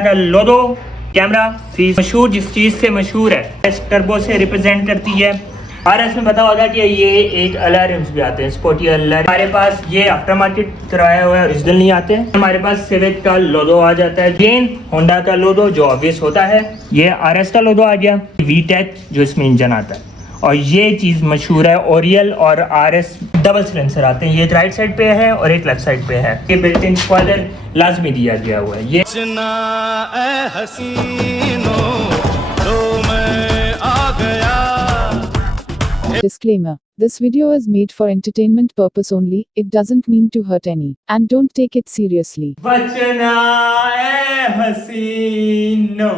Ludo camera fees मशहूर जिस चीज़ से मशहूर है टर्बो से रिप्रेजेंट करती है। RS में पता होगा कि ये एक अलार्म्स भी आते हैं, स्पोर्टी अलार्म। हमारे पास ये आफ्टर मार्केट कराया हुआ है, ओरिजिनल नहीं आते। हमारे पास सिविक का लोडो आ जाता है, गेन होंडा का लोडो जो ऑब्वियस होता है, ये RS का लोडो आ गया, VTEC जो इसमें इंजन आता है। और ये चीज़ मशहूर है, ओरियल और RS डबल सिलेंसर आते हैं, ये एक राइट साइड पे है और एक लेफ्ट साइड पे है। ये बिल्ट इन स्पॉइलर लाजमी दिया गया हुआ है। ये Disclaimer: This video is made for entertainment purpose only. It doesn't mean to hurt any, and don't take it seriously. बचना ए हसीनो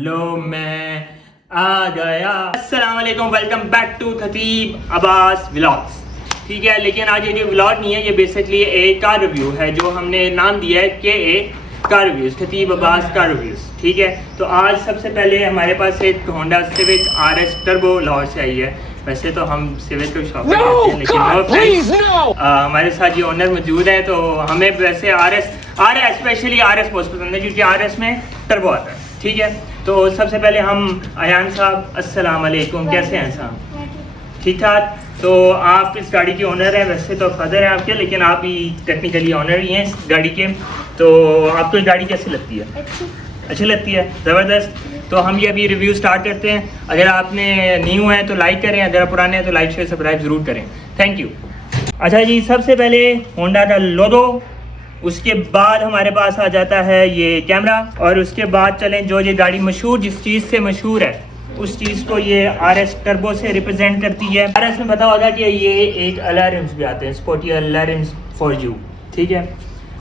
लो मैं आ गया। अस्सलाम वालेकुम, welcome back to Khatib Abbas vlogs. ठीक है, लेकिन आज ये जो व्लॉग नहीं है, ये बेसिकली एक कार रिव्यू है जो हमने नाम दिया है KA car reviews, Khatib Abbas car reviews. ठीक है, तो आज सबसे पहले हमारे पास एक Honda Civic RS turbo Lahore से आई है। वैसे तो हम सिविक को शॉप करते हैं, लेकिन हमारे साथ ये ओनर मौजूद है, तो हमें वैसे RS स्पेशली RS बहुत पसंद है क्योंकि RS में टर्बो आता है। ठीक है, तो सबसे पहले हम अयान साहब, अस्सलाम वालेकुम, कैसे हैं साहब? ठीक ठाक। तो आप इस गाड़ी के ओनर हैं, वैसे तो फादर हैं आपके, लेकिन आप ही टेक्निकली ओनर ही हैं इस गाड़ी के। तो आपको ये गाड़ी कैसी लगती है? अच्छी लगती है, ज़बरदस्त। तो हम ये अभी रिव्यू स्टार्ट करते हैं। अगर आपने न्यू हैं तो लाइक करें, अगर आप पुराने हैं तो लाइक शेयर सब्सक्राइब ज़रूर करें। Thank you. अच्छा जी, सबसे पहले होंडा का लोडो, उसके बाद हमारे पास आ जाता है ये कैमरा, और उसके बाद चलें जो ये गाड़ी मशहूर जिस चीज़ से मशहूर है उस चीज़ को ये RS टर्बो से रिप्रेजेंट करती है। RS में पता होगा कि ये एक अलार्म्स भी आते हैं, स्पोर्टी अलार्म्स फॉर यू। ठीक है,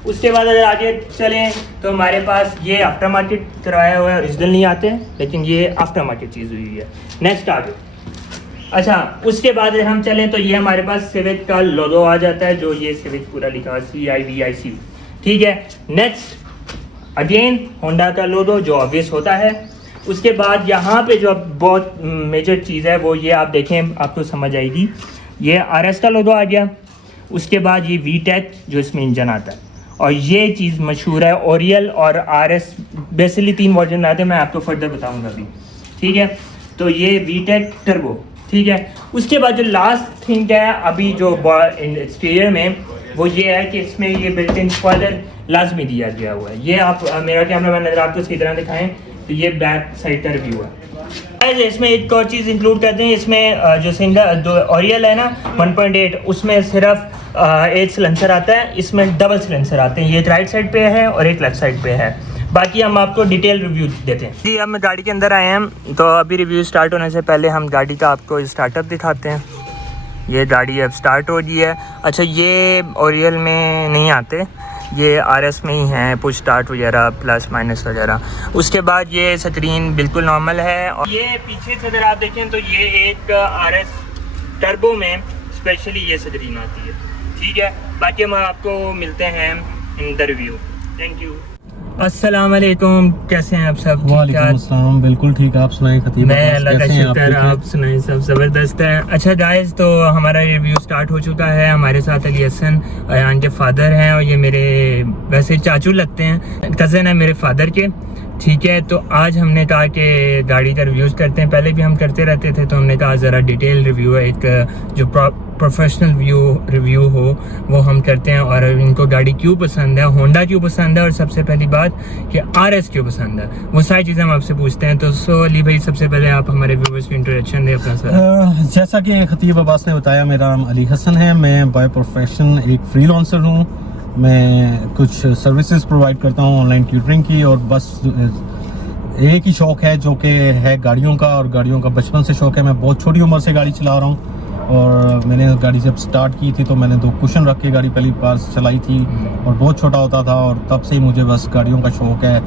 उसके बाद अगर आगे चलें तो हमारे पास ये आफ्टर मार्केट कराया हुआ है, ओरिजिनल नहीं आते हैं, लेकिन ये आफ्टर मार्केट चीज़ हुई है। नेक्स्ट आगे, अच्छा उसके बाद अगर हम चलें तो ये हमारे पास सिविक का लोगो आ जाता है, जो ये सिविक पूरा लिखा है CIVIC। ठीक है, नेक्स्ट अगेन होंडा का लोगो जो ऑब्वियस होता है। उसके बाद यहाँ पे जो बहुत मेजर चीज़ है वो ये आप देखें, आपको समझ आएगी। ये RS का लोगो आ गया, उसके बाद ये VTEC जो इसमें इंजन आता है, और ये चीज़ मशहूर है, ओरियल और RS बेसिकली 3 वर्जन आते हैं, मैं आपको फर्दर बताऊंगा अभी। ठीक है, तो ये VTEC टर्बो। ठीक है, उसके बाद जो लास्ट थिंग है अभी जो एक्सटीरियर में, वो ये है कि इसमें ये बिल्ट इन स्पॉइलर लाजमी दिया गया हुआ है। ये आप मेरा कैमरा मैन अगर आपको सही तरह दिखाएं तो ये बैक साइड का रिव्यू है। इसमें एक और चीज़ इंक्लूड करते हैं, इसमें जो सिंगल जो ओरियल है ना 1.8, उसमें सिर्फ 8 सिलेंसर आता है, इसमें डबल सिलेंसर आते हैं, ये एक राइट साइड पे है और एक लेफ्ट साइड पे है। बाकी हम आपको डिटेल रिव्यू देते हैं जी। अब मैं गाड़ी के अंदर आए हैं, तो अभी रिव्यू स्टार्ट होने से पहले हम गाड़ी का आपको स्टार्टअप दिखाते हैं। ये गाड़ी अब स्टार्ट हो रही है। अच्छा, ये ओरियल में नहीं आते, ये RS में ही हैं, पुश स्टार्ट वगैरह प्लस माइनस वगैरह। उसके बाद ये स्क्रीन बिल्कुल नॉर्मल है, और ये पीछे से अगर आप देखें तो ये एक RS टर्बो में स्पेशली ये स्क्रीन आती है। ठीक है, बाकी हम आपको मिलते हैं in the review. Thank you. अस्सलाम वालेकुम, कैसे हैं आप सब? वालेकुम अस्सलाम, बिल्कुल ठीक। आप सुनाएं खतीब? मैं अल्लाह का शुक्र, आप सुनाएं? सब ज़बरदस्त है। अच्छा गाइस, तो हमारा रिव्यू स्टार्ट हो चुका है। हमारे साथ अली हसन अयान के फादर हैं, और ये मेरे वैसे चाचू लगते हैं, कज़न है मेरे फादर के। ठीक है, तो आज हमने कहा कि गाड़ी का रिव्यूज़ करते हैं। पहले भी हम करते रहते थे, तो हमने कहा ज़रा डिटेल रिव्यू, एक जो प्रोफेशनल रिव्यू हो वो हम करते हैं। और इनको गाड़ी क्यों पसंद है, होंडा क्यों पसंद है, और सबसे पहली बात कि RS क्यों पसंद है, वो सारी चीज़ें हम आपसे पूछते हैं। तो अली भाई, सबसे पहले आप हमारे व्यूअर्स को इंट्रोडक्शन दें अपना सर। जैसा कि खतीब अब्बास ने बताया, मेरा नाम अली हसन है। मैं बाय प्रोफेशन एक फ्रीलांसर हूँ। मैं कुछ सर्विसेज प्रोवाइड करता हूँ ऑनलाइन ट्यूटरिंग की, और बस एक ही शौक़ है जो कि है गाड़ियों का, और गाड़ियों का बचपन से शौक़ है। मैं बहुत छोटी उम्र से गाड़ी चला रहा हूँ, और मैंने गाड़ी जब स्टार्ट की थी तो मैंने 2 कुशन रख के गाड़ी पहली बार चलाई थी, और बहुत छोटा होता था, और तब से ही मुझे बस गाड़ियों का शौक़ है।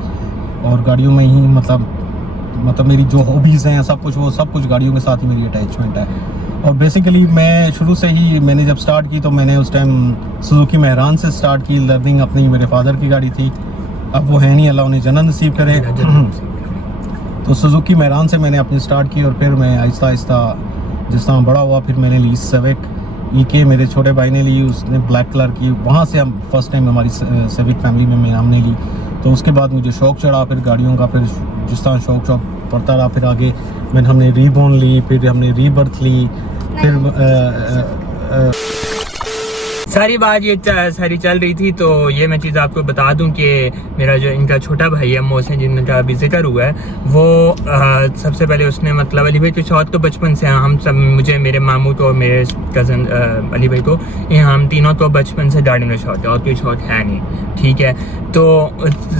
और गाड़ियों में ही मतलब मेरी जो हॉबीज़ हैं सब कुछ गाड़ियों के साथ ही मेरी अटैचमेंट है। और बेसिकली मैं शुरू से ही, मैंने जब स्टार्ट की तो मैंने उस टाइम सुजुकी मेहरान से स्टार्ट की लर्निंग। अपनी मेरे फादर की गाड़ी थी, अब वो है नहीं, अल्लाह उन्हें जन्नत नसीब करे। तो सुजुकी मेहरान से मैंने अपनी स्टार्ट की, और फिर मैं आहिस्ता आहिस्ता जिस तरह बड़ा हुआ, फिर मैंने ली सिविक, EK मेरे छोटे भाई ने ली, उसने ब्लैक कलर की, वहाँ से हम फर्स्ट टाइम हमारी सिविक फैमिली में हमने ली। तो उसके बाद मुझे शौक़ चढ़ा फिर गाड़ियों का, फिर जिस तरह शौक़ पड़ता रहा, फिर आगे हमने रीबॉर्न ली, फिर हमने रीबर्थ ली, फिर सारी बात ये सारी चल रही थी। तो ये मैं चीज़ आपको बता दूं कि मेरा जो इनका छोटा भाई है मोहसिन, जिनका अभी जिक्र हुआ है, वो सबसे पहले उसने मतलब अली भाई के शौक तो बचपन से हम सब, मुझे, मेरे मामू को, मेरे कज़न अली भाई को, हम तीनों को बचपन से गाड़ियों का शौक है, और कोई शौक है नहीं, ठीक है। तो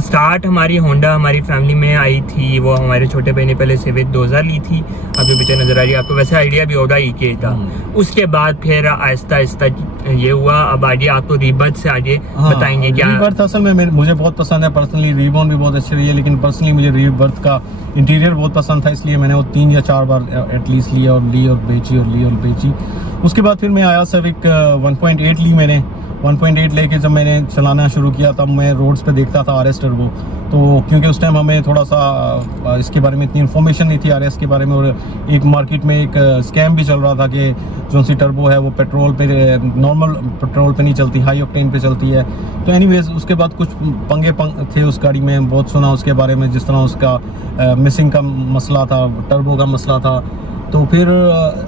स्टार्ट हमारी होंडा हमारी फैमिली में आई थी, वो हमारे छोटे भाई ने पहले सिविक 2000 ली थी, आपके पीछे नज़र आ रही है, आपको वैसे आइडिया भी होगा EK का। उसके बाद फिर आहिस्ता आहिस्ता ये हुआ। अब आगे आपको रीबर्थ से आगे बताएंगे क्या। रीबर्थ असल में मुझे बहुत पसंद है पर्सनली, रीबॉर्न भी बहुत अच्छी रही है, लेकिन पर्सनली मुझे रीबर्थ का इंटीरियर बहुत पसंद था, इसलिए मैंने वो 3 या 4 बार एटलीस्ट लिया, और ली और बेची। उसके बाद फिर मैं आया सिविक 1.8 ली मैंने। 1.8 लेके जब मैंने चलाना शुरू किया तब मैं रोड्स पे देखता था RS टर्बो, तो क्योंकि उस टाइम हमें थोड़ा सा इसके बारे में इतनी इन्फॉर्मेशन नहीं थी RS के बारे में, और एक मार्केट में एक स्कैम भी चल रहा था कि जो सी टर्बो है वो पेट्रोल पे, नॉर्मल पेट्रोल पे नहीं चलती, हाई ऑक्टेन पे चलती है। तो एनीवेज उसके बाद कुछ पंगे थे उस गाड़ी में, बहुत सुना उसके बारे में, जिस तरह उसका मिसिंग का मसला था, टर्बो का मसला था। तो फिर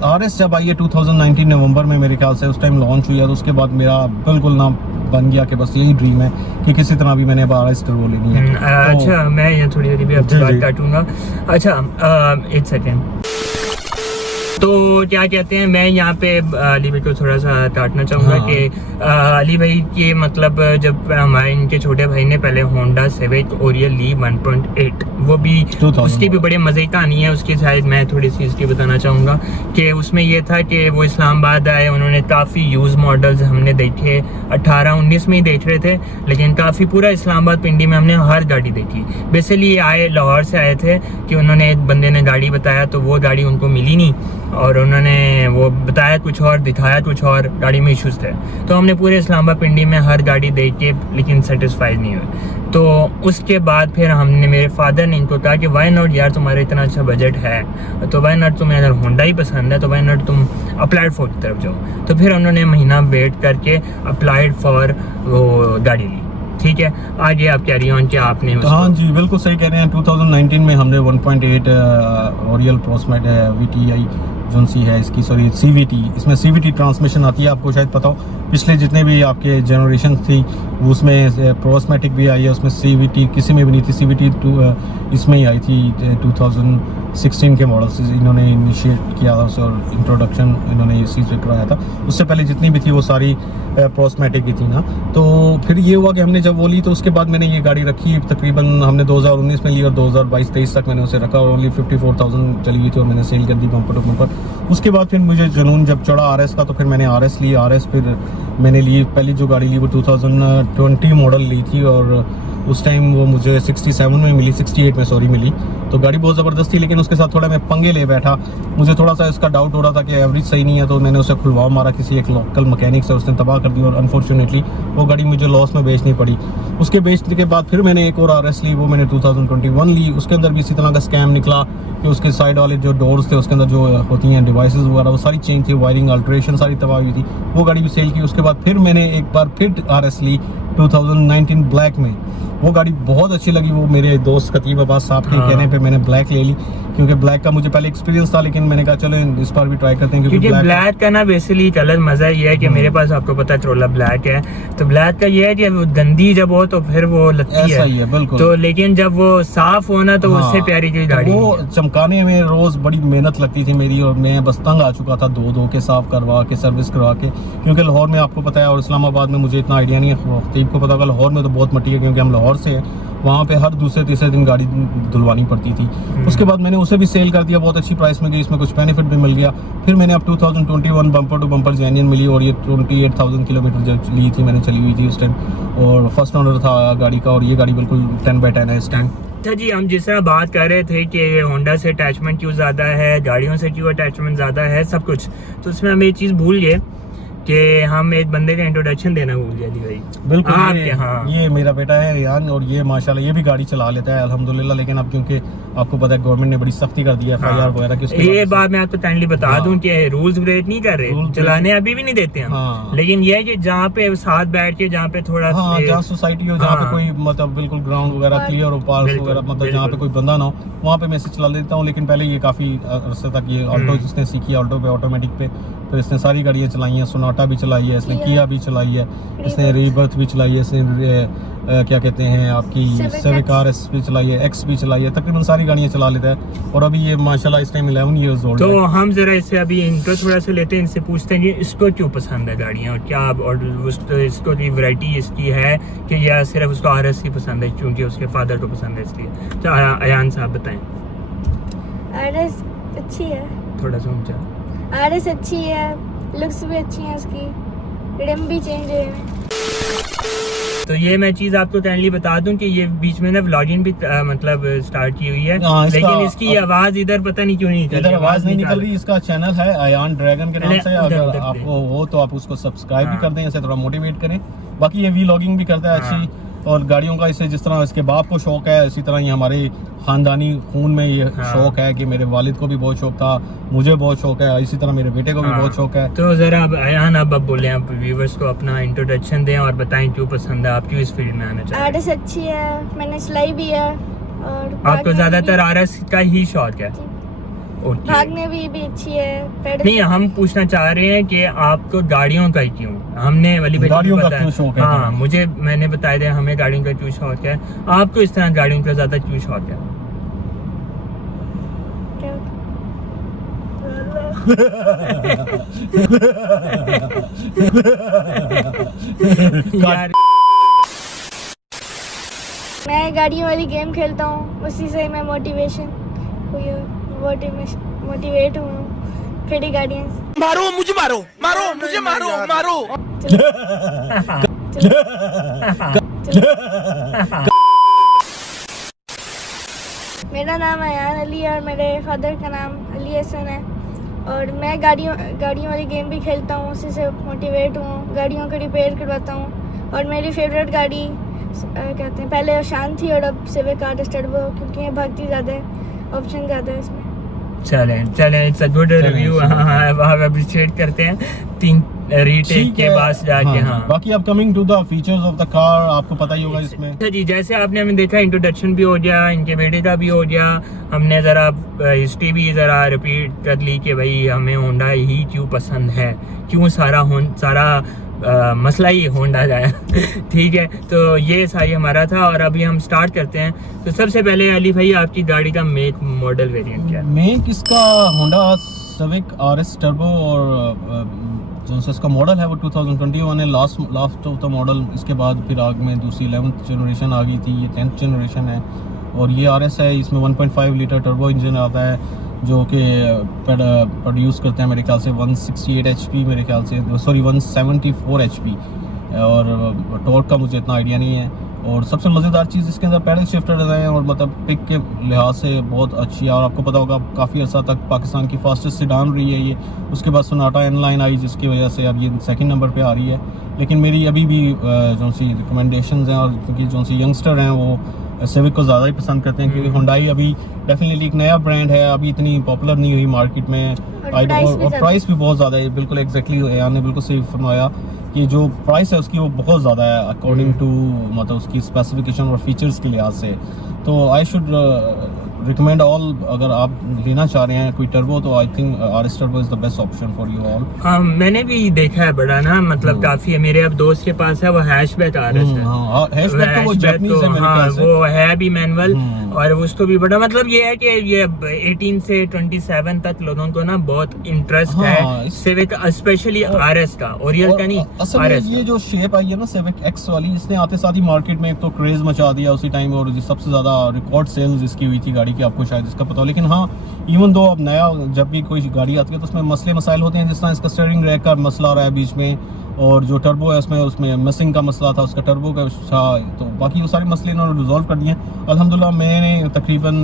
RS जब आई है 2019 नवंबर में मेरे ख्याल से उस टाइम लॉन्च हुई है, तो उसके बाद मेरा बिल्कुल ना बन गया कि बस यही ड्रीम है कि किसी तरह भी मैंने अब RS टर्बो लेनी है। तो अच्छा, मैं यहाँ थोड़ी देर भी आपकी बात काटूंगा। अच्छा, एक सेकेंड। तो क्या कहते हैं, मैं यहाँ पे अली भाई को थोड़ा सा काटना चाहूँगा कि अली भाई के मतलब जब हमारे इनके छोटे भाई ने पहले होंडा सिविक ओरियल ली 1.8, वो भी उसकी भी बड़े मज़े की कहानी है उसकी, शायद मैं थोड़ी सी इसकी बताना चाहूँगा कि उसमें ये था कि वो इस्लामाबाद आए, उन्होंने काफ़ी यूज़ मॉडल्स हमने देखे, 18-19 में ही देख रहे थे, लेकिन काफ़ी पूरा इस्लामाबाद पिंडी में हमने हर गाड़ी देखी। बेसिकली आए लाहौर से आए थे कि उन्होंने एक बंदे ने गाड़ी बताया, तो वो गाड़ी उनको मिली नहीं, और उन्होंने वो बताया कुछ और, दिखाया कुछ और, गाड़ी में इश्यूज़ थे। तो हमने पूरे इस्लामाबाद पिंडी में हर गाड़ी देख के लेकिन सेटिस्फाइड नहीं हुए। तो उसके बाद फिर हमने, मेरे फादर ने इनको कहा कि वाई नॉट यार, तुम्हारा इतना अच्छा बजट है, तो वाई नॉट, तुम्हें अगर होंडा ही पसंद है तो वाई नॉट तुम अप्लाइड फॉर की तरफ जाओ। तो फिर उन्होंने महीना वेट करके अप्लाइड फॉर वो गाड़ी ली। ठीक है, आगे आप कैरी ऑन क्या आपने। तो हाँ जी, बिल्कुल सही कह रहे हैं। 2019 में हमने 1.8 ओरियल प्रोस्मेट VTI जोन सी है इसकी, सॉरी CVT, इसमें CVT ट्रांसमिशन आती है, आपको शायद पता हो। पिछले जितने भी आपके जनरेशन थी उसमें प्रोस्मेटिक भी आई है, उसमें CVT किसी में भी नहीं थी। CVT इसमें ही आई थी 2016 के मॉडल से इन्होंने इनिशिएट किया था उसे, और इंट्रोडक्शन इन्होंने इसी से कराया था। उससे पहले जितनी भी थी वो सारी प्रोस्मेटिक की थी ना। तो फिर ये हुआ कि हमने जब वो ली तो उसके बाद मैंने ये गाड़ी रखी, तकरीबन हमने 2019 में ली और 2022-23 तक मैंने उसे रखा, और ओनली 54,000 चली हुई थी, और मैंने सेल कर दी बम्पर टू बम्पर। उसके बाद फिर मुझे जुनून जब चढ़ा RS का, तो फिर मैंने RS ली। RS फिर मैंने ली, पहली जो गाड़ी ली वो 2020 मॉडल ली थी, और उस टाइम वो मुझे 67 में मिली, 68 में सॉरी मिली। तो गाड़ी बहुत ज़बरदस्त थी, लेकिन उसके साथ थोड़ा मैं पंगे ले बैठा। मुझे थोड़ा सा इसका डाउट हो रहा था कि एवरेज सही नहीं है, तो मैंने उसे खुलवा मारा किसी एक लोकल मैकेनिक से, उसने तबाह कर दी, और अनफॉर्चुनेटली वो गाड़ी मुझे लॉस में बेचनी पड़ी। उसके बेचने के बाद फिर मैंने एक और RS ली, वो मैंने 2021 ली। उसके अंदर भी इसी तरह का स्कैम निकला कि उसके साइड वाले जो डोर्स थे उसके अंदर जो होती हैं डिवाइसेस वगैरह वो सारी चेंज थी, वायरिंग अल्ट्रेशन सारी तबाह हुई थी। वो गाड़ी भी सेल की। उसके बाद फिर मैंने एक बार फिर RS ली 2019 ब्लैक में। वो गाड़ी बहुत अच्छी लगी, वो मेरे दोस्त खतीब अब्बास साहब के कहने पे मैंने ब्लैक ले ली, क्योंकि ब्लैक का मुझे पहले एक्सपीरियंस था, लेकिन मैंने कहा चलो इस बार भी ट्राई करते हैं, क्योंकि ब्लैक का ना बेसिकली कलर मजा ये है कि मेरे पास आपको पता है ट्रोला ब्लैक है, तो ब्लैक का ये है कि वो गंदी जब हो तो फिर वो लगती ऐसा ही है बिल्कुल। तो लेकिन जब वो साफ होना तो उससे प्यारी कोई गाड़ी वो चमकाने में रोज बड़ी मेहनत लगती थी मेरी, और मैं बस तंग आ चुका था धो के साफ करवा के सर्विस करवा के, क्योंकि लाहौर में आपको पता है, और इस्लामाबाद में मुझे इतना आइडिया नहीं है, खतीब को पता होगा, लाहौर में तो बहुत मट्टी है, क्योंकि हम लाहौर से हैं। वहाँ पे हर दूसरे तीसरे दिन गाड़ी धुलवानी पड़ती थी। उसके बाद मैंने उसे भी सेल कर दिया, बहुत अच्छी प्राइस में गई, इसमें कुछ बेनिफिट भी मिल गया। फिर मैंने अब 2021 बम्पर टू बम्पर जेन्युइन मिली, और ये 28,000 किलोमीटर जब ली थी मैंने, चली हुई थी उस टाइम, और फर्स्ट ओनर था गाड़ी का, और ये गाड़ी बिल्कुल 10/10 है इस टाइम। अच्छा जी, हम जिस तरह बात कर रहे थे कि होंडा से अटैचमेंट क्यों ज़्यादा है, गाड़ियों से क्यों अटैचमेंट ज़्यादा है, सब कुछ, तो उसमें हम ये चीज़ भूल गए कि हम एक बंदे का इंट्रोडक्शन देना भूल गए भाई। बिल्कुल आपके हाँ ये मेरा बेटा है रियान, और ये माशाल्लाह ये भी गाड़ी चला लेता है अल्हम्दुलिल्लाह। लेकिन अब क्योंकि आपको पता है गवर्नमेंट ने बड़ी सख्ती कर दी है FIR वगैरह की, उसके ये बाद बात मैं आपको काइंडली बता हाँ। दूं कि रूल्स ब्रेक नहीं कर रहे, Rules चलाने अभी भी नहीं देते हम। हाँ। लेकिन ये है कि जहाँ पे साथ बैठ के जहाँ पे थोड़ा हाँ जहाँ सोसाइटी हो, जहाँ पे हाँ। कोई मतलब बिल्कुल ग्राउंड वगैरह क्लियर हो, पार्क बिल्कुल, वगैरह मतलब जहाँ पे बिल्कुल। कोई बंदा ना हो, वहाँ पे मैं इसे चला लेता हूँ। लेकिन पहले ये काफ़ी अरसे तक ये ऑल्टो जिसने सीखी है ऑल्टो पे, ऑटोमेटिक पे, फिर इसने सारी गाड़ियाँ चलाई हैं, सोनाटा भी चलाई है इसने, किया भी चलाई है इसने, रीबर्थ भी चलाई है इसने, क्या कहते हैं आपकी सिविक RS भी चलाई है, X भी चलाई है, तकरीबन सारी गाड़ियाँ चला लेता है। और अभी ये माशाल्लाह इस टाइम 11 ईयर्स ओल्ड तो है। हम जरा इससे अभी इंट्रो थोड़ा सा लेते हैं, इनसे पूछते हैं कि इसको क्यों पसंद है गाड़ियाँ, और क्या और इसको की वैरायटी इसकी है कि या सिर्फ उसको RS ही पसंद है क्योंकि उसके फादर को पसंद है इसलिए। तो अयान साहब बताएं। RS अच्छी है, थोड़ा सा ऊंचा। RS अच्छी है, लुक्स भी अच्छी है उसकी, रिम भी चेंज है। तो ये मैं चीज आपको काइंडली बता दूं कि ये बीच में ना व्लॉगिंग भी मतलब स्टार्ट की हुई है, हाँ, इसका- लेकिन इसकी आवाज इधर पता नहीं क्यों नहीं निकल इधर रही, आवाज नहीं निकल रही। इसका चैनल है अयान ड्रैगन के नाम से, उधर- अगर उधर आपको हो तो आप उसको सब्सक्राइब भी हाँ। कर दें, इसे थोड़ा मोटिवेट करें। बाकी ये व्लॉगिंग भी करता है अच्छी, और गाड़ियों का इसे जिस तरह इसके बाप को शौक है, इसी तरह ही हमारे खानदानी खून में ये हाँ। शौक है कि मेरे वालिद को भी बहुत शौक था, मुझे बहुत शौक है, इसी तरह मेरे बेटे को भी हाँ। बहुत शौक है। तो जरा अब अयान अब बोले, आप व्यूवर्स को अपना इंट्रोडक्शन दें और बताएं क्यों पसंद है, आप क्यों इस फील्ड में आना चाहते हैं। RS अच्छी है, मैंने चलाई भी है, और आपको भागने ज्यादातर भी- RS का ही शौक है? ओके। भागने भी अच्छी है, पैडल नहीं, हम पूछना चाह रहे हैं कि आपको गाड़ियों का क्यों, हमने वली भाई को गाड़ियों का पता क्यों शौक है? हाँ, मुझे मैंने बताया था हमें गाड़ियों का क्यों शौक है, आपको इस तरह गाड़ियों का ज्यादा क्यों शौक है? यार मैं गाड़ियों वाली गेम खेलता हूँ, उसी से मैं मोटिवेट हूँ। खड़ी गाड़ियाँ मारो मुझे मारो मारो मुझे मारो मारो। मेरा नाम अयान अली है और मेरे फादर का नाम अली हसन है, और मैं गाड़ियों वाली गेम भी खेलता हूँ, उसी से मोटिवेट हूँ, गाड़ियों को रिपेयर करवाता हूँ। और मेरी फेवरेट गाड़ी कहते हैं पहले शान थी, और अब सिविक RS टर्बो, क्योंकि ये भागती ज़्यादा है, ऑप्शन ज़्यादा है इसमें। चलें इट्स अ गुड रिव्यू। हाँ, हम अप्रिशिएट करते हैं 3 रीटेक ठीक के है। पास जाके। हाँ बाकी अब coming to the features of the car, आपको पता ही होगा इसमें। अच्छा जी, जैसे आपने हमें देखा इंट्रोडक्शन भी हो गया, इनके बेटे का भी हो गया, हमने ज़रा हिस्ट्री भी ज़रा रिपीट कर ली कि भाई हमें होंडा ही क्यों पसंद है, क्यों सारा मसला ही होंडा जाए। ठीक है, तो ये सारी हमारा था, और अभी हम स्टार्ट करते हैं। तो सबसे पहले अली भाई, आपकी गाड़ी का मेक मॉडल वेरिएंट क्या है? मेक इसका होंडा सिविक RS टर्बो, और जो सा इसका मॉडल है वो 2021 है, लास्ट ऑफ द मॉडल। इसके बाद फिर आग में दूसरी 11th जनरेशन आ गई थी, ये 10th जनरेशन है, और ये RS है। इसमें 1.5 लीटर टर्बो इंजन आता है जो कि प्रोड्यूस करते हैं मेरे ख्याल से 168 HP, मेरे ख्याल से 174 HP, और टॉर्क का मुझे इतना आइडिया नहीं है। और सबसे मज़ेदार चीज़ इसके अंदर पैडल शिफ्टर हैं, और मतलब पिक के लिहाज से बहुत अच्छी है। और आपको पता होगा काफ़ी अर्सा तक पाकिस्तान की फास्टेस्ट सेडान रही है ये। उसके बाद सोनाटा इनलाइन आई, जिसकी वजह से अब ये 2nd नंबर पे आ रही है। लेकिन मेरी अभी भी जो सी रिकमेंडेशंस हैं, और क्योंकि जो सी यंगस्टर हैं वो सिविक को ज़्यादा ही पसंद करते हैं, क्योंकि हुंडई अभी डेफिनेटली एक नया ब्रांड है, अभी इतनी पॉपुलर नहीं हुई मार्केट में, और प्राइस भी बहुत ज़्यादा है। बिल्कुल एग्जैक्टली यार ने बिल्कुल सही फरमाया कि जो प्राइस है उसकी वो बहुत ज़्यादा है अकॉर्डिंग टू मतलब उसकी स्पेसिफिकेशन और फीचर्स के लिहाज से। तो आई शुड रिकमेंड ऑल, अगर आप लेना चाह रहे हैं कोई टर्बो, तो I think RS turbo is the best option for you all. मैंने भी देखा है बड़ा ना, मतलब काफी है, मेरे अब दोस्त के पास है, वो हैचबैक RS है। हाँ, हैचबैक तो वो हैचबैक जापानीज है मेरे हाँ, ख्याल से। वो है भी मैनुअल, और उसको भी बड़ा मतलब ये है कि ये 18 से 27 तक लोगों को ना बहुत इंटरेस्ट हाँ, है सिविक, स्पेशली RS का, ओरियल का नहीं, असल में RS ये जो शेप आई है ना सिविक X वाली, इसने आते साथ ही मार्केट में एक तो क्रेज मचा दिया उसी टाइम, और सबसे ज्यादा रिकॉर्ड सेल्स इसकी हुई थी गाड़ी की, आपको शायद इसका पता हो। लेकिन हाँ, इवन दो अब नया जब भी कोई गाड़ी आती है तो उसमें मसले मसाइल होते हैं, जिस तरह इसका स्टीयरिंग रैक का मसला रहा है बीच में, और जो टर्बो है उसमें मिसिंग का मसला था, उसका टर्बो का तो बाकी वो सारे मसले इन्होंने रिजॉल्व कर दिए हैं अल्हम्दुलिल्लाह। मैंने तकरीबन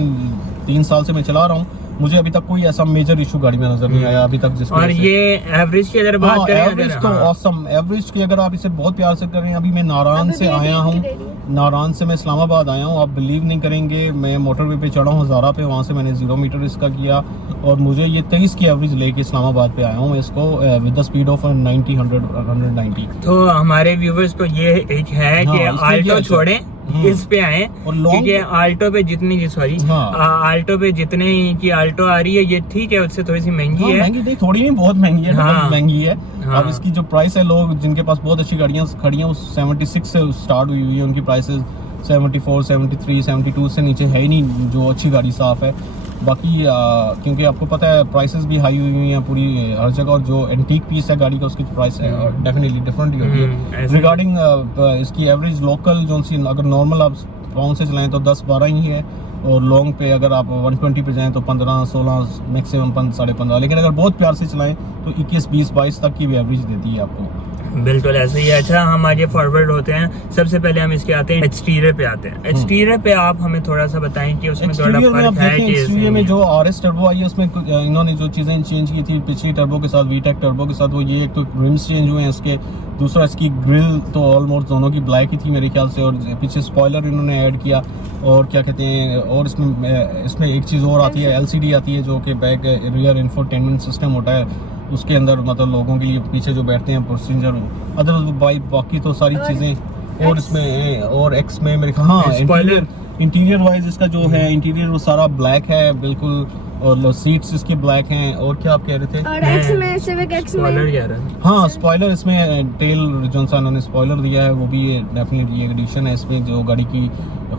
3 साल से मैं चला रहा हूँ, मुझे अभी तक कोई ऐसा मेजर इशू गाड़ी में नजर नहीं आया अभी तक जिसकी और वजह से- ये एवरेज की अगर बात करें एवरेज तो ऑसम एवरेज की अगर आप इसे बहुत प्यार से करें। अभी मैं नारायण से आया हूँ, नारायण से मैं इस्लामाबाद आया हूँ। आप बिलीव नहीं करेंगे, मैं मोटरवे पे चढ़ा हूँ हज़ारा पे, वहाँ से मैंने 0 मीटर इसका किया और मुझे ये 23 की एवरेज लेके इस्लामाबाद पे आया हूँ मैं इसको विद द स्पीड ऑफ 90 190। तो हमारे व्यूवर्स को ये एक है कि हाँ, इसमें आल्टो ये छोड़े इस पे आए, और long- क्योंकि आल्टो पे जितनी सॉरी हाँ। आल्टो पे जितने की आल्टो आ रही है ये ठीक है, उससे थोड़ी सी महंगी हाँ, है। महंगी नहीं, थोड़ी नहीं, बहुत महंगी है, हाँ। बहुत महंगी है। हाँ। अब इसकी जो प्राइस है, लोग जिनके पास बहुत अच्छी गाड़ियाँ खड़ी हैं वो 76 से स्टार्ट हुई हुई है, उनकी प्राइसेस 74 73 72 से नीचे है ही नहीं जो अच्छी गाड़ी साफ है। बाकी क्योंकि आपको पता है प्राइसेस भी हाई हुई हुई हैं पूरी हर जगह, और जो एंटीक पीस है गाड़ी का उसकी प्राइस है डेफिनेटली डिफरेंट ही होती है। ऐसे- रिगार्डिंग इसकी एवरेज लोकल जो सी अगर नॉर्मल आप पाउंड से चलाएं तो 10-12 ही है, और लॉन्ग पे अगर आप 120 पे जाएं तो 15-16 मैक्सिमम 15-15.5, लेकिन अगर बहुत प्यार से चलाएं तो 21-20-22 तक की भी एवरेज देती है आपको। बिल्कुल ऐसे ही है। अच्छा, हम आगे फॉरवर्ड होते हैं। सबसे पहले हम इसके आते हैं एक्सटीरियर पे आते हैं। एक्सटीरियर पे आप हमें थोड़ा सा बताएं कि उसमें थोड़ा एक्सटीरियर में आप फर्क है देखें, कि एक्सटीरियर में जो RS टर्बो आई है उसमें इन्होंने जो चीज़ें चेंज की थी पिछली टर्बो के साथ, VTEC टर्बो के साथ, वो ये एक तो रिम्स चेंज हुए हैं इसके, दूसरा इसकी ग्रिल तो ऑलमोस्ट दोनों की ब्लैक ही थी मेरे ख्याल से, और पीछे स्पॉइलर इन्होंने ऐड किया, और क्या कहते हैं, और इसमें एक चीज़ और आती है, LCD आती है जो कि बैक रियर इंफोटेनमेंट सिस्टम होता है उसके अंदर, मतलब लोगों के लिए पीछे जो बैठते हैं पैसेंजर, अदर बाकी तो सारी चीज़ें। और इसमें और एक्स में मेरे हाँ इंटीरियर वाइज इसका जो है इंटीरियर वो सारा ब्लैक है बिल्कुल, और सीट्स इसकी ब्लैक हैं। और क्या आप कह रहे थे? और एक्स में सिविक एक्स में स्पॉइलर क्या रहा है? हाँ, स्पॉइलर इसमें टेल जो सा इन्होंने स्पॉइलर दिया है वो भी डेफिनेटली एक एडिशन है इसमें, जो गाड़ी की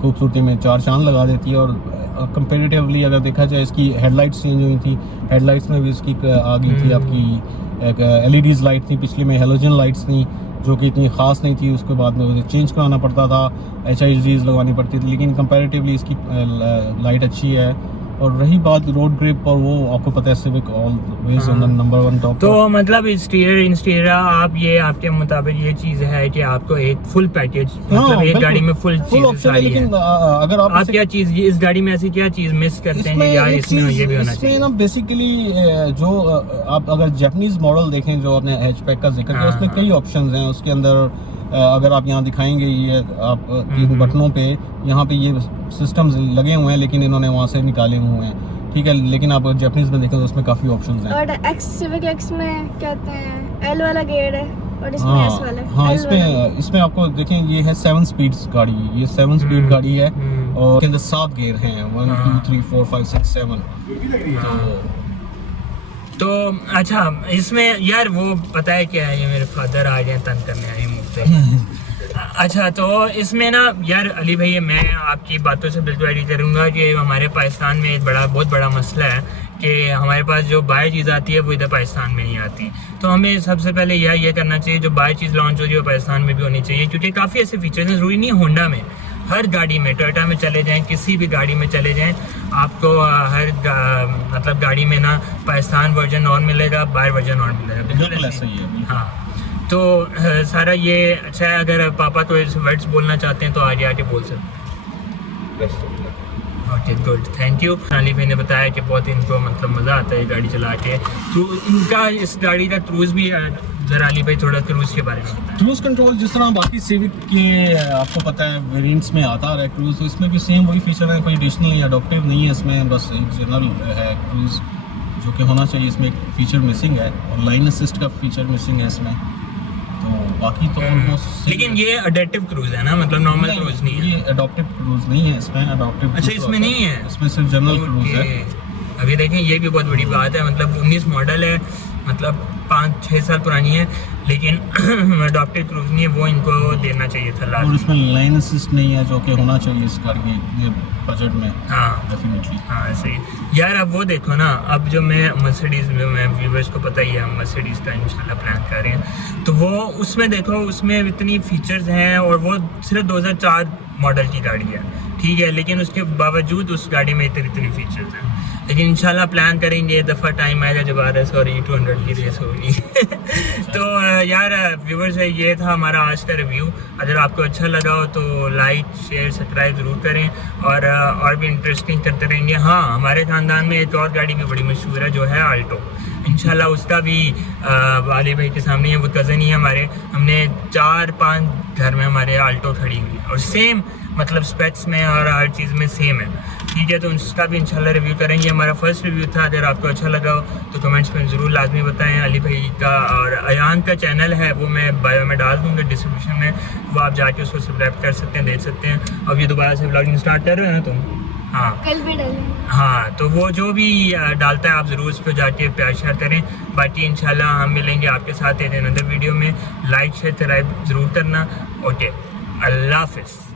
खूबसूरती में चार चांद लगा देती है। और कंपेरेटिवली अगर देखा जाए, इसकी हेडलाइट्स चेंज हुई थी, हेडलाइट्स में भी इसकी आ गई थी आपकी एक LEDs लाइट थी, पिछले में हेलोजन लाइट्स थी जो कि इतनी ख़ास नहीं थी, उसके बाद में मुझे चेंज कराना पड़ता था, HIDs लगवानी पड़ती थी, लेकिन कंपैरेटिवली इसकी लाइट अच्छी है। और रही बात रोड ग्रिप पर, वो आपको पता है civic always on the number 1 top. तो मतलब इंस्टीरियर आप ये आपके मुताबिक ये चीज है कि आपको एक फुल पैकेज, मतलब एक गाड़ी में फुल चीज सारी है। लेकिन अगर आप क्या चीज इस गाड़ी में ऐसी क्या चीज मिस करते हैं कि यार इसमें ये भी होना चाहिए? ना बेसिकली जो आप अगर जापानीज मॉडल देखें जो आपने हैचबैक का जिक्र किया, उसमें कई ऑप्शंस हैं उसके अंदर। अगर आप यहाँ दिखाएंगे, ये आप तीन बटनों पे यहाँ पे ये सिस्टम्स लगे हुए हैं, लेकिन इन्होंने वहाँ से निकाले हुए हैं, ठीक है। लेकिन आप जापानीज में देखें तो उसमें काफ़ी ऑप्शंस हैं। और एक्स सिविक एक्स में कहते हैं L वाला गियर है, और इसमें S वाला है। हाँ, L वाला। इसमें आपको देखें ये है 7 स्पीड्स गाड़ी, ये 7 स्पीड गाड़ी है, और इसके अंदर 7 गियर हैं, 1 2 3 4 5 6 7। तो अच्छा, इसमें यार वो पता है क्या है, ये मेरे फादर आ गए तंग करने आए मुझसे। अच्छा, तो इसमें ना यार अली भाई, मैं आपकी बातों से बिल्कुल एग्री करूँगा कि हमारे पाकिस्तान में एक बहुत बड़ा मसला है कि हमारे पास जो बाहर चीज़ आती है वो इधर पाकिस्तान में नहीं आती। तो हमें सबसे पहले ये करना चाहिए, जो बाहर चीज़ लॉन्च हो रही है वो पाकिस्तान में भी होनी चाहिए, क्योंकि काफ़ी ऐसे फीचर्स हैं, ज़रूरी नहीं है होंडा में, हर गाड़ी में, टोयोटा में चले जाएं, किसी भी गाड़ी में चले जाएं, आपको मतलब गाड़ी में ना पाकिस्तान वर्जन और मिलेगा, बाहर वर्जन और मिलेगा, बिल्कुल ऐसा ही है। हाँ, तो सारा ये अच्छा है। अगर पापा तो इस वर्ड्स बोलना चाहते हैं तो आगे बोल सकते हैं। Okay, good, thank you. Ali भाई ने बताया कि बहुत इनको मतलब मज़ा आता है गाड़ी चला के। तो इनका इस गाड़ी का क्रूज़ भी, जरा अली भाई थोड़ा क्रूज़ के बारे में बताएं। क्रूज़ कंट्रोल जिस तरह बाकी सिविक के आपको पता है वेरिएंट्स में आता है क्रूज़, तो इसमें भी सेम वही फीचर है, कोई एडिशनल या अडॉप्टिव नहीं है इसमें, बस एक जनरल है क्रूज़ जो कि होना चाहिए। इसमें एक फीचर मिसिंग है, और लाइन असिस्ट का फीचर मिसिंग है इसमें, तो बाकी तो ऑलमोस्ट। लेकिन ये अडैप्टिव क्रूज़ है ना, मतलब नॉर्मल क्रूज़ नहीं है, ये अडॉप्टिव क्रूज़ नहीं है इसमें। अडॉप्टिव अच्छा, इसमें नहीं है, इसमें सिर्फ जनरल क्रूज़ है। अभी देखें, ये भी बहुत बड़ी बात है, मतलब 19 मॉडल है, मतलब 5-6 साल पुरानी है, लेकिन अडॉप्टेड क्रूज़ नहीं है, वो इनको देना चाहिए था और इसमें लाइन असिस्ट नहीं है जो कि होना चाहिए इस गाड़ी के बजट में। हाँ डेफिनेटली, हाँ सही यार। अब वो देखो ना, अब जो मैं मर्सिडीज़ में, मैं व्यूवर्स को पता ही है, हम मर्सिडीज़ का इंशाल्लाह प्लान कर रहे हैं, तो वो उसमें देखो, उसमें इतनी फीचर्स हैं, और वो सिर्फ 2004 मॉडल की गाड़ी है, ठीक है, लेकिन उसके बावजूद उस गाड़ी में इतनी फीचर्स हैं। लेकिन इंशाल्लाह प्लान करेंगे एक दफ़ा टाइम आएगा जब RS और E200 की रेस होगी। तो यार व्यूवर्स है, ये था हमारा आज का रिव्यू। अगर आपको अच्छा लगा हो तो लाइक शेयर सब्सक्राइब ज़रूर करें और भी इंटरेस्टिंग करते रहेंगे। हाँ, हमारे ख़ानदान में एक और गाड़ी भी बड़ी मशहूर है जो है आल्टो। इंशाल्लाह उसका भी वाले भाई के सामने है, वो कज़न ही है हमारे। हमने 4-5 घर में हमारे आल्टो खड़ी हुई है और सेम मतलब स्पेक्स में और हर चीज़ में सेम है। ठीक है, तो उसका भी इंशाल्लाह रिव्यू करेंगे। हमारा फर्स्ट रिव्यू था। अगर आपको अच्छा लगा हो तो कमेंट्स में ज़रूर लाजमी बताएं। अली भाई का और अयान का चैनल है, वो मैं बायो में डाल दूँगा डिस्क्रिप्शन में, वो आप जाके उसको सब्सक्राइब कर सकते हैं, देख सकते हैं। अब ये दोबारा से व्लॉगिंग स्टार्ट कर रहे हो ना तुम? हाँ, कल भी डालेंगे। हाँ, तो वो जो भी डालता है आप ज़रूर उस पर जाके प्यार शेयर करें। बाकी इंशाल्लाह हम मिलेंगे आपके साथ एक अनदर वीडियो में। लाइक शेयर सब्सक्राइब ज़रूर करना। ओके, अल्लाह हाफ़िज़।